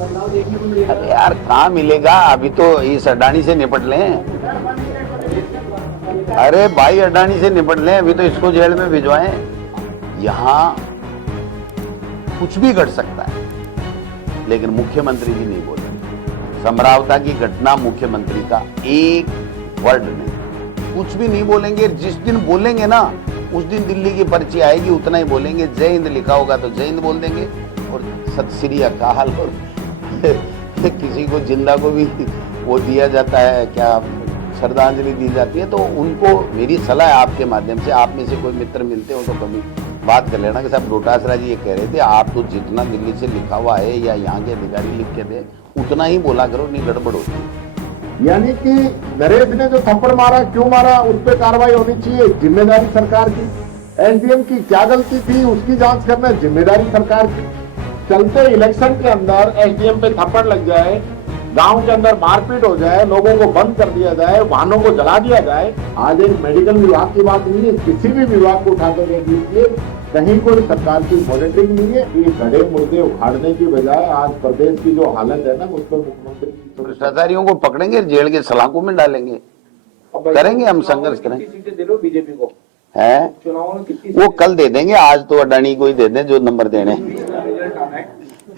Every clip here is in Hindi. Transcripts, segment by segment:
अरे यार कहाँ मिलेगा, अभी तो इस अडानी से निपट लें। अरे भाई अडानी से निपट लें, अभी तो इसको जेल में भिजवाएं। यहाँ कुछ भी घट सकता है, लेकिन मुख्यमंत्री जी नहीं बोलेंगे। समरावता की घटना मुख्यमंत्री का एक वर्ड नहीं, कुछ भी नहीं बोलेंगे। जिस दिन बोलेंगे ना उस दिन दिल्ली की पर्ची आएगी, उतना ही बोलेंगे। जय हिंद लिखा होगा तो जय हिंद बोल देंगे, और सत श्री अकाल, और किसी को जिंदा को भी वो दिया जाता है, क्या श्रद्धांजलि दी जाती है। तो उनको मेरी सलाह है आपके माध्यम से, आप में से कोई मित्र मिलते हो तो कभी बात कर लेना कि साहब डोटासरा जी ये कह रहे थे, आप तो जितना दिल्ली से लिखा हुआ है या यहाँ के अधिकारी लिख के दे उतना ही बोला करो, नहीं गड़बड़ होती है। यानी कि नरेश ने जो थप्पड़ मारा, क्यों मारा, उस पर कार्रवाई होनी चाहिए, जिम्मेदारी सरकार की। एसडीएम की क्या गलती थी उसकी जांच करना जिम्मेदारी सरकार की। चलते इलेक्शन के अंदर एसडीएम पे थप्पड़ लग जाए, गांव के अंदर मारपीट हो जाए, लोगों को बंद कर दिया जाए, वाहनों को जला दिया जाए। आज एक मेडिकल विभाग की बात नहीं है, किसी भी विभाग को उठाकर देख लीजिए, कहीं कोई सरकार की मॉनिटरिंग नहीं है। ये गड़े मुर्दे उखाड़ने की बजाय आज प्रदेश की जो हालत है ना, उस पर मुख्यमंत्री भ्रष्टाचारियों को पकड़ेंगे, जेल के सलाखों में डालेंगे, करेंगे, हम संघर्ष करेंगे। बीजेपी को है वो कल दे देंगे, आज तो अडानी को ही दे दें जो नंबर देने हैं।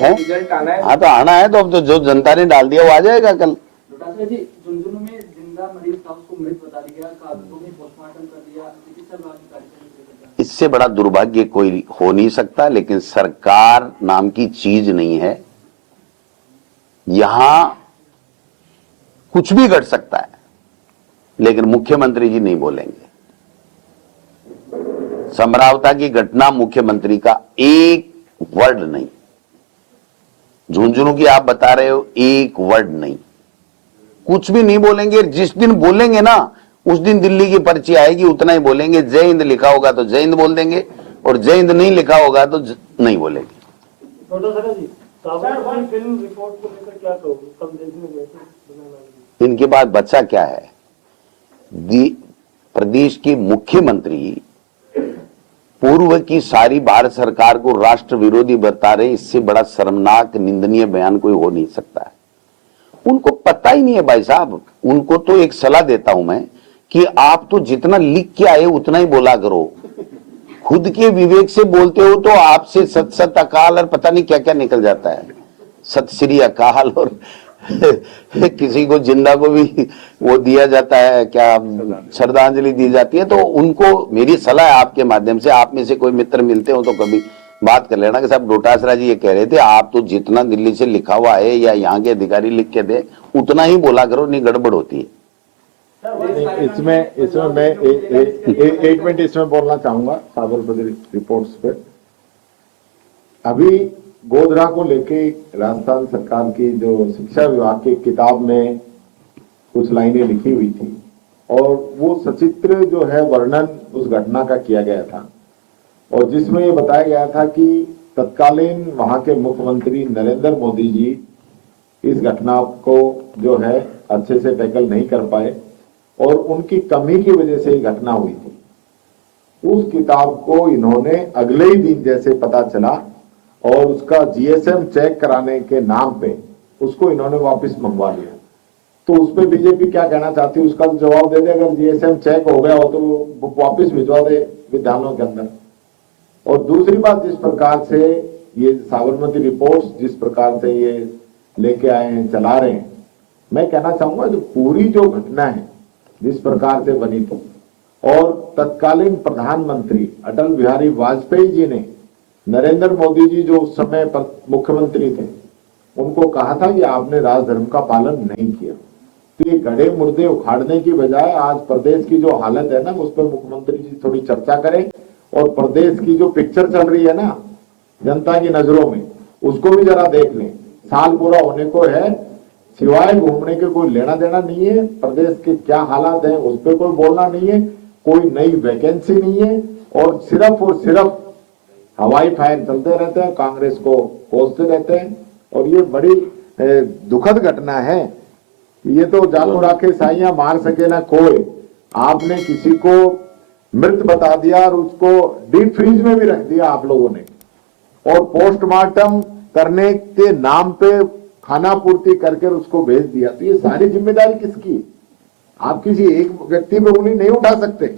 हाँ तो आना है तो अब तो जो जनता ने डाल दिया वो आ जाएगा कल। झुंझुनू में जिंदा मरीज था, उसको मृत बता दिया, कागजों में पोस्टमार्टम कर दिया। इससे बड़ा दुर्भाग्य कोई हो नहीं सकता, लेकिन सरकार नाम की चीज नहीं है। यहां कुछ भी घट सकता है, लेकिन मुख्यमंत्री जी नहीं बोलेंगे। समरावता की घटना मुख्यमंत्री का एक वर्ड नहीं, झुंझुनू की आप बता रहे हो एक वर्ड नहीं, कुछ भी नहीं बोलेंगे। जिस दिन बोलेंगे ना उस दिन दिल्ली की पर्ची आएगी, उतना ही बोलेंगे। जय हिंद लिखा होगा तो जय हिंद बोल देंगे, और जय हिंद नहीं लिखा होगा तो नहीं बोलेंगे। फिल्म रिपोर्ट को लेकर क्या कहोगे? इनके बाद बचा क्या है? प्रदेश के मुख्यमंत्री पूर्व की सारी भारत सरकार को राष्ट्र विरोधी बता रहे, इससे बड़ा शर्मनाक निंदनीय बयान कोई हो नहीं सकता है। उनको पता ही नहीं है भाई साहब। उनको तो एक सलाह देता हूं मैं कि आप तो जितना लिख के आए उतना ही बोला करो। खुद के विवेक से बोलते हो तो आपसे सत सत अकाल और पता नहीं क्या क्या निकल जाता है, सत श्री अकाल, और किसी को जिंदा को भी वो दिया जाता है, क्या श्रद्धांजलि दी जाती है। तो उनको मेरी सलाह है आपके माध्यम से, आप में से कोई मित्र मिलते हो तो कभी बात कर लेना कि साहब डोटासरा जी ये कह रहे थे, आप तो जितना दिल्ली से लिखा हुआ है या यहाँ के अधिकारी लिख के दे उतना ही बोला करो, नहीं गड़बड़ होती है। इसमें मैं एक मिनट इसमें बोलना चाहूंगा साबरमती रिपोर्ट्स पे। अभी गोधरा को लेके राजस्थान सरकार की जो शिक्षा विभाग की किताब में कुछ लाइनें लिखी हुई थी, और वो सचित्र जो है वर्णन उस घटना का किया गया था, और जिसमें ये बताया गया था कि तत्कालीन वहां के मुख्यमंत्री नरेंद्र मोदी जी इस घटना को जो है अच्छे से टैकल नहीं कर पाए, और उनकी कमी की वजह से ये घटना हुई थी। उस किताब को इन्होंने अगले ही दिन जैसे पता चला, और उसका जीएसएम चेक कराने के नाम पे उसको इन्होंने वापस मंगवा लिया। तो उस पर बीजेपी क्या कहना चाहती है उसका जवाब दे दे। अगर जीएसएम चेक हो गया हो तो वापस भिजवा दे विद्यालयों के अंदर। और दूसरी बात, जिस प्रकार से ये साबरमती रिपोर्ट्स जिस प्रकार से ये लेके आए हैं, चला रहे हैं, मैं कहना चाहूंगा जो पूरी जो घटना है जिस प्रकार से बनी थी, और तत्कालीन प्रधानमंत्री अटल बिहारी वाजपेयी जी ने नरेंद्र मोदी जी जो उस समय पर मुख्यमंत्री थे उनको कहा था कि आपने राजधर्म का पालन नहीं किया। तो ये गड़े मुर्दे उखाड़ने की बजाय आज प्रदेश की जो हालत है ना, उस पर मुख्यमंत्री जी थोड़ी चर्चा करें, और प्रदेश की जो पिक्चर चल रही है ना जनता की नजरों में, उसको भी जरा देख लें। साल पूरा होने को है, सिवाय घूमने के कोई लेना देना नहीं है, प्रदेश के क्या हालात है उस पर कोई बोलना नहीं है, कोई नई वैकेंसी नहीं है, और सिर्फ हवाई फायर चलते रहते हैं, कांग्रेस को कोसते रहते हैं। और ये बड़ी दुखद घटना है। ये तो जानो राखे साइयां मार सके ना कोई। आपने किसी को मृत बता दिया और उसको डीप फ्रीज में भी रख दिया आप लोगों ने, और पोस्टमार्टम करने के नाम पे खाना पूर्ति करके उसको भेज दिया, तो ये सारी जिम्मेदारी किसकी है? आप किसी एक व्यक्ति पे उंगली नहीं उठा सकते।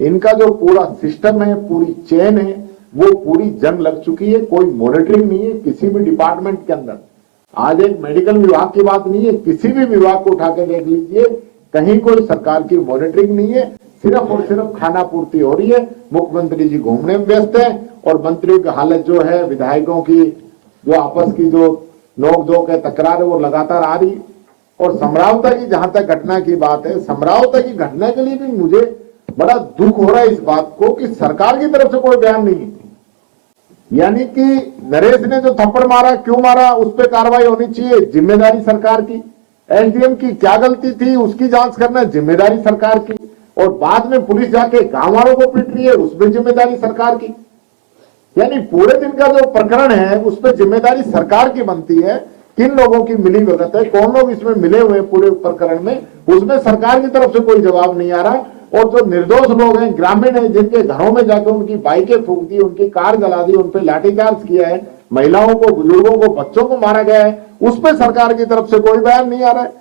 इनका जो पूरा सिस्टम है, पूरी चेन है, वो पूरी जंग लग चुकी है। कोई मॉनिटरिंग नहीं है किसी भी डिपार्टमेंट के अंदर। आज एक मेडिकल विभाग की बात नहीं है, किसी भी विभाग को उठा के देख लीजिए, कहीं कोई सरकार की मॉनिटरिंग नहीं है। सिर्फ और सिर्फ खाना पूर्ति हो रही है। मुख्यमंत्री जी घूमने में व्यस्त है और मंत्रियों की हालत जो है, विधायकों की जो आपस की जो नोक-झोंक है, तकरार है, वो लगातार आ रही। और समरावता की जहां तक घटना की बात है, समरावता की घटना के लिए भी मुझे बड़ा दुख हो रहा है इस बात को कि सरकार की तरफ से कोई बयान नहीं है। यानी कि नरेश ने जो थप्पड़ मारा, क्यों मारा, उस पर कार्रवाई होनी चाहिए, जिम्मेदारी सरकार की। एसडीएम की क्या गलती थी उसकी जांच करना, जिम्मेदारी सरकार की। और बाद में पुलिस जाके गांव वालों को पीट रही है, उसमें जिम्मेदारी सरकार की। यानी पूरे दिन का जो प्रकरण है उस पर जिम्मेदारी सरकार की बनती है। किन लोगों की मिली भगत है, कौन लोग इसमें मिले हुए पूरे प्रकरण में, उसमें सरकार की तरफ से कोई जवाब नहीं आ रहा। और जो निर्दोष लोग हैं, ग्रामीण हैं, जिनके घरों में जाकर उनकी बाइकें फूंक दी, उनकी कार जला दी, उन पर लाठीचार्ज किया है, महिलाओं को, बुजुर्गों को, बच्चों को मारा गया है, उस पर सरकार की तरफ से कोई बयान नहीं आ रहा है।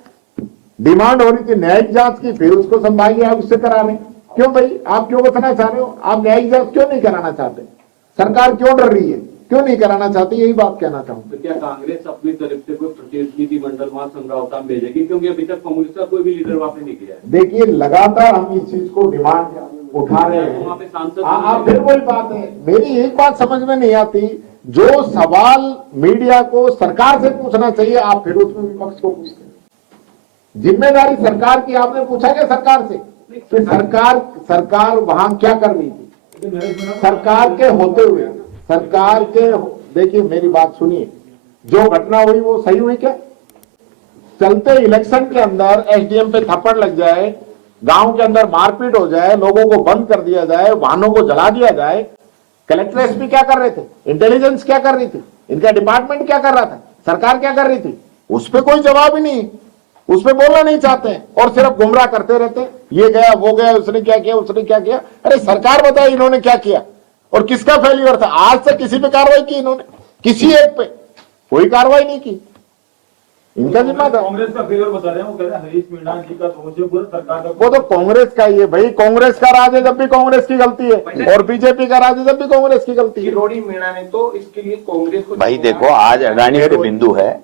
डिमांड हो रही थी न्यायिक जांच की, फिर उसको संभालिए आप उससे करा रहे। क्यों भाई, आप क्यों बताना चाह रहे हो? आप न्यायिक जांच क्यों नहीं कराना चाहते? सरकार क्यों डर रही है, क्यों नहीं कराना चाहती? यही बात कहना चाहूंगा। तो क्या कांग्रेस अपनी तरफ से कोई प्रतिनिधि मंडल वहां समरावता में भेजेगी, क्योंकि अभी तक कांग्रेस का कोई भी लीडर वहां पे नहीं गया है? देखिए, लगातार हम इस चीज को डिमांड उठा रहे हैं। वहाँ पे सांसद आप फिर वही बात है, मेरी एक बात समझ में नहीं आती, जो सवाल मीडिया को सरकार से पूछना चाहिए, आप फिर उसमें विपक्ष को पूछते हैं। जिम्मेदारी सरकार की, आपने पूछा क्या सरकार से कि सरकार वहां क्या कर रही थी? सरकार के होते हुए, सरकार के, देखिए मेरी बात सुनिए, जो घटना हुई वो सही हुई क्या? चलते इलेक्शन के अंदर एसडीएम पे थप्पड़ लग जाए, गांव के अंदर मारपीट हो जाए, लोगों को बंद कर दिया जाए, वाहनों को जला दिया जाए, कलेक्टर एसपी क्या कर रहे थे? इंटेलिजेंस क्या कर रही थी? इनका डिपार्टमेंट क्या कर रहा था? सरकार क्या कर रही थी? उस पर कोई जवाब ही नहीं, उस पर बोलना नहीं चाहते हैं और सिर्फ गुमराह करते रहते हैं। ये गया, वो गया, उसने क्या किया, उसने क्या किया। अरे सरकार बताए इन्होंने क्या किया और किसका फेल्यूर था? आज तक किसी पे कार्रवाई की इन्होंने? किसी एक पे कोई कार्रवाई नहीं की। इनका जिम्मा था। कांग्रेस का फेलियर बता रहे हैं, वो कह रहे हैं हरीश मीणा जी का दोष है, पूरा सरकार का। वो तो कांग्रेस का ही है भाई, कांग्रेस का राज है जब भी कांग्रेस की गलती है, और बीजेपी का राज है जब भी कांग्रेस की गलती है। किरोड़ी मीणा ने तो इसके लिए कांग्रेस को भाई देखो, आज अडानी पे बिंदु है,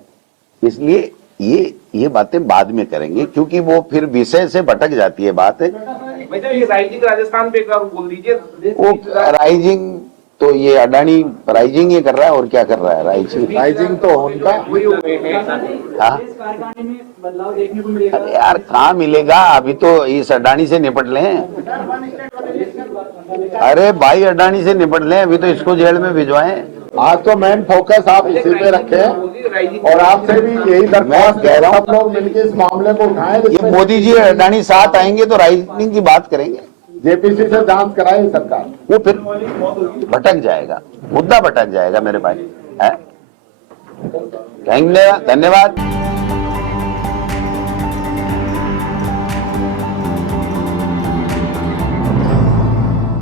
इसलिए ये बातें बाद में करेंगे, क्योंकि वो फिर विषय से भटक जाती है बात। ये राइजिंग राजस्थान पे एक बार बोल दीजिए। वो राइजिंग तो ये अडानी राइजिंग ही कर रहा है, और क्या कर रहा है? राइजिंग तो उनका। हाँ, इस कारखाने में बदलाव देखने को मिलेगा। अरे यार कहाँ मिलेगा? अभी तो इस अडानी से निपट लें। अरे भाई अडानी से निपट लें, अभी तो इसको जेल में भिजवाएं। आज तो मेन फोकस आप इसी पे रखें, और आपसे भी यही दरख्वास्त है, सब लोग मिलकर इस मामले को उठाएं। ये मोदी जी अडानी साथ आएंगे तो राइजिंग की बात करेंगे, जेपीसी से जांच कराए सरकार। वो फिर भटक जाएगा, मुद्दा भटक जाएगा मेरे भाई। धन्यवाद।